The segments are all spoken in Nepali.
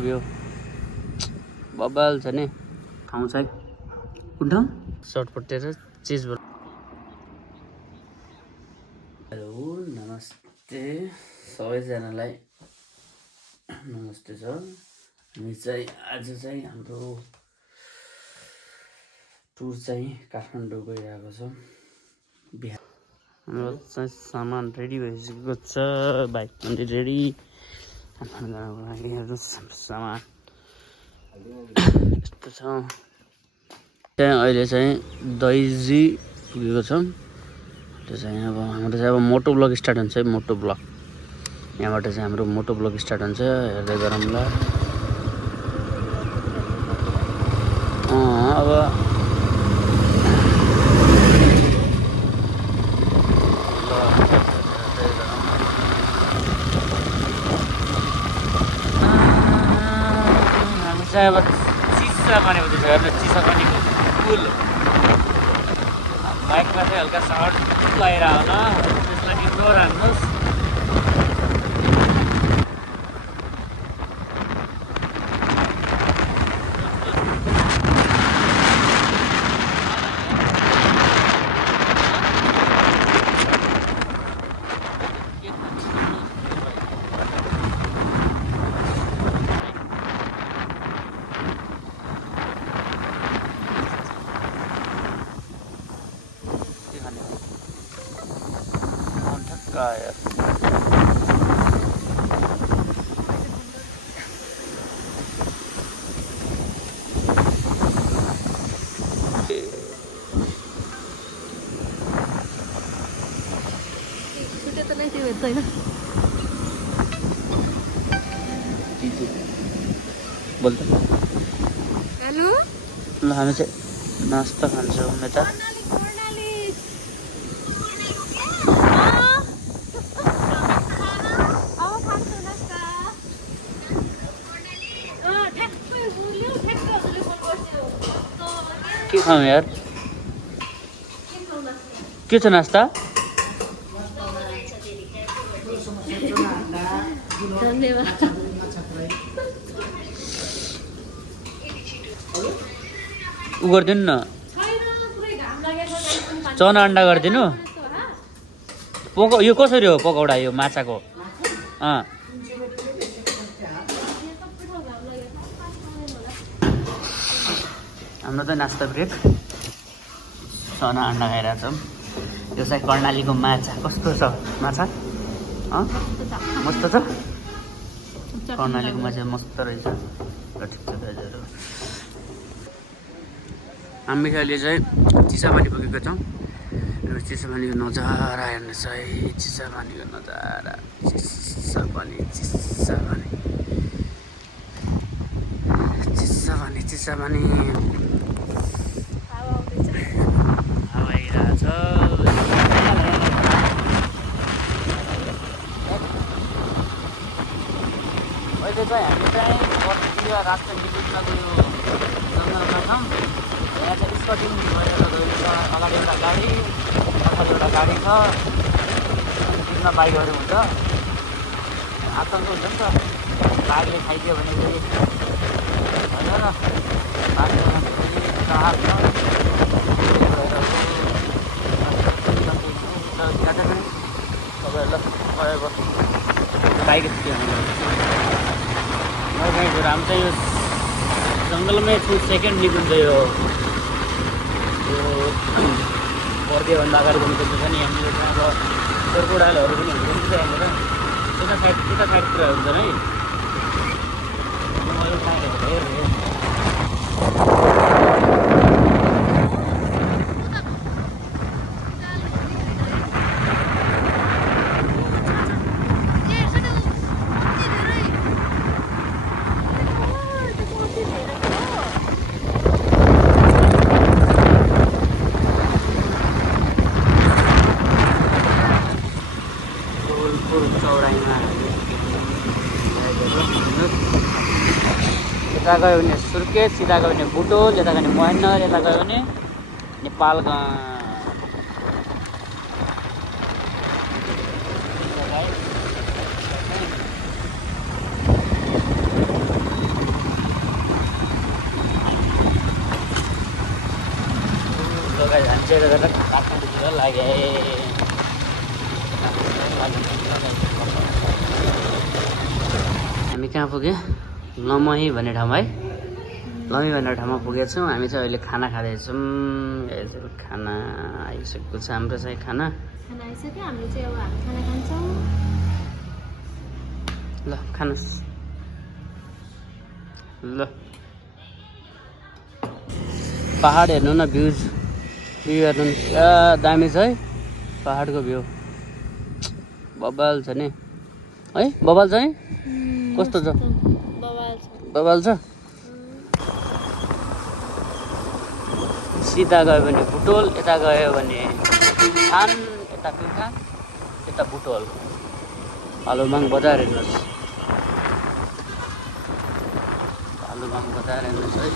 यो बबाल छ नि ठाउँ चाहिँ कुन ठाउँ सर्टपट्टि र चिज हेलो नमस्ते सबैजनालाई नमस्ते छ हामी चाहिँ आज चाहिँ हाम्रो टुर चाहिँ काठमाडौँ गइरहेको छ बिहान हाम्रो चाहिँ सामान रेडी भइसकेको छ बाइक पनि रेडी काठमाडौँ लागि सामान यस्तो छ त्यहाँ अहिले चाहिँ दैजी पुगेको छ त्यो चाहिँ अब हाम्रो चाहिँ अब मोटो ब्लग स्टार्ट हुन्छ है मोटो ब्लग यहाँबाट चाहिँ हाम्रो मोटो ब्लग स्टार्ट हुन्छ हेर्दै गरौँला अब हामी चाहिँ अब चिसा पानी हुँदैछ हेर्नु चिसा पानीको पुल बाइकमा चाहिँ हल्का सर्ट लगाएर आउन त्यसलाई इग्नोर हान्नुहोस् यार बोल्दा हेलो ल हामी चाहिँ नास्ता खान्छौँ यता के खाऊँ यार के छ नास्ता उ गरिदिनु न चना अन्डा गरिदिनु यो कसरी हो पकौडा यो माछाको हाम्रो त नास्ता ब्रेक चना अन्डा खाइरहेको छौँ यो चाहिँ कर्णालीको माछा कस्तो छ माछा मस्त छ कर्णालीको माछा मस्त रहेछ र ठिक छ दाजुहरू हामी अहिले चाहिँ चिसापानी पुगेको छौँ र चिसापानीको नजारा हेर्नुहोस् है चिसापानीको नजारा चिसापानी चिसापानी हावा आइरहेछ अहिले चाहिँ हामी चाहिँ बर्दिया राष्ट्र निकुञ्जको यो जङ्गलमा छौँ यहाँ चाहिँ स्कटिङ भएर गएको छ अगाडि एउटा गाडी पछाडि एउटा गाडी छ तिनमा बाइकहरू हुन्छ आतङ्क हुन्छ नि त बाघले खाइदियो भने फेरि होइन र बाघले चाहत छ तपाईँहरूलाई बाइक हामी चाहिँ यो जङ्गलमै छु सेकेन्ड निकुञ्ज यो बर्दियाभन्दा अगाडि भन्नुपर्छ छ नि यहाँनिर चाहिँ अब क्रोकोडाइलहरू पनि हुन्छ यहाँनिर त्यता साइडतिर हुन्छन् है मैले साइडहरू हेरेँ यता गयो भने सुर्खेत सिधा गयो भने बुटोल यता गयो भने महेन्द्र यता गयो भने नेपालगञ्ज लिएर गरेर काठमाडौँतिर लागे। हामी कहाँ पुग्यो? लमही भन्ने ठाउँ है। लमही भन्ने ठाउँमा पुगेछौँ। हामी चाहिँ अहिले खाना खाँदैछौँ। खाना आइसकेको छ हाम्रो चाहिँ खाना आइसक्यो। हामी चाहिँ अब हामी खाना खान्छौँ। ल खानुहोस्। ल पहाड हेर्नु न, भ्यू हेर्नु न, क्या दामी छ है पहाडको भ्यू। बबाल छ नि है, बबाल छ है। कस्तो छ? बबाल छ। सिधा गयो भने बुटोल, यता गयो भने थान, यता कुर्खा, यता बुटोल। भालुमाङ बजार हेर्नुहोस्, भालुमाङ बजार हेर्नुहोस् है।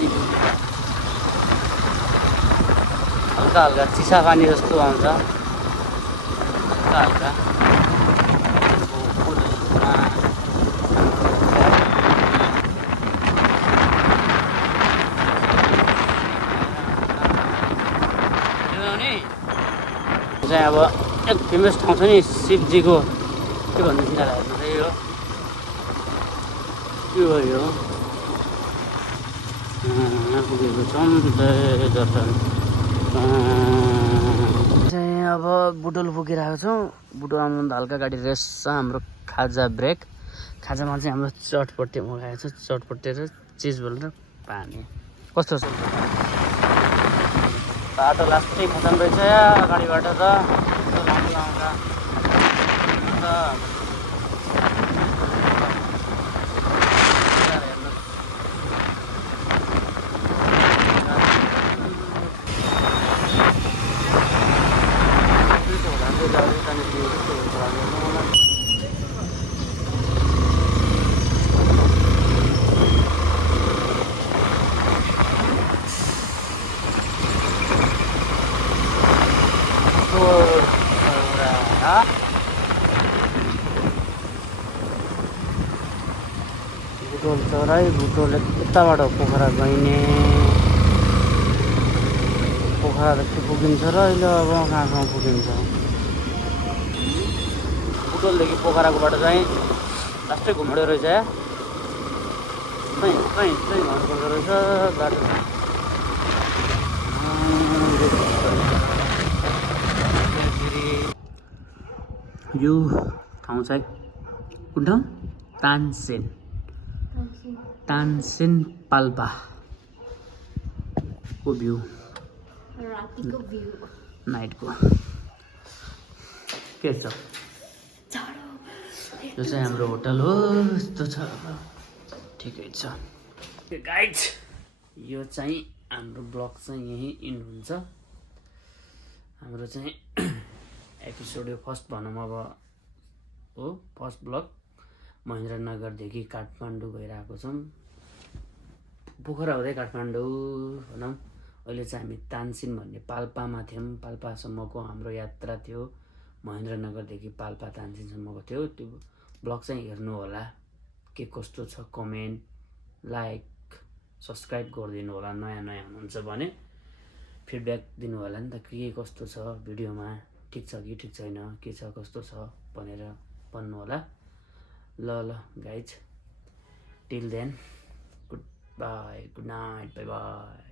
हल्का हल्का चिसा पानी जस्तो आउँछ, हल्का हल्का। चाहिँ अब एक फेमस ठाउँ छ नि शिवजीको, के भन्छ तिनीहरूलाई हेर्नु चाहिँ यो के हो यो पुगेको छौँ दर्शन। चाहिँ अब बुटोल पुगिरहेको छौँ। बुटोल आउनु हल्का गाडी रेस छ हाम्रो। खाजा ब्रेक, खाजामा चाहिँ हाम्रो चटपटे मगाएको छ, चटपटे र चिज बोल र पानी। कस्तो छ बाटो? लास्टै खतम रहेछ अगाडिबाट त राम्रो आउँछ। बुटोल चराई, बुटोल यताबाट पोखरा गइने। पोखरादेखि पुगिन्छ र अहिले अब कहाँसम्म पुगिन्छ? बुटोलदेखि पोखराको बाटो चाहिँ लास्टै घुम्डो रहेछ या। कहीँ घुम्नुपर्दो रहेछ बाटो। यो ठाउँ चाहिँ कुन ठाउँ? तानसेन, तानसेन पाल्पा को भ्यू, रातिको भ्यू, नाइटको के छ। यो चाहिँ हाम्रो होटल हो। यस्तो छ, ठिकै छ गाइज। यो चाहिँ हाम्रो ब्लग चाहिँ यहीँ इन्ड हुन्छ। हाम्रो चाहिँ एपिसोड यो फर्स्ट भनौँ अब हो, फर्स्ट ब्लग। महेन्द्रनगरदेखि काठमाडौँ गइरहेको छौँ। पोखरा हुँदै काठमाडौँ भनौँ। अहिले चाहिँ हामी तानसेन भन्ने पाल्पामा थियौँ। पाल्पासम्मको हाम्रो यात्रा थियो। महेन्द्रनगरदेखि पाल्पा तानसेनसम्मको थियो। त्यो ब्लग चाहिँ हेर्नु होला। के कस्तो छ कमेन्ट, लाइक, सब्सक्राइब गरिदिनु होला। नयाँ हुनुहुन्छ भने फिडब्याक दिनु होला नि त, के कस्तो छ भिडियोमा, ठिक छ कि ठिक छैन, के छ कस्तो छ भनेर भन्नु होला। ल guys, till then goodbye, good night, bye by.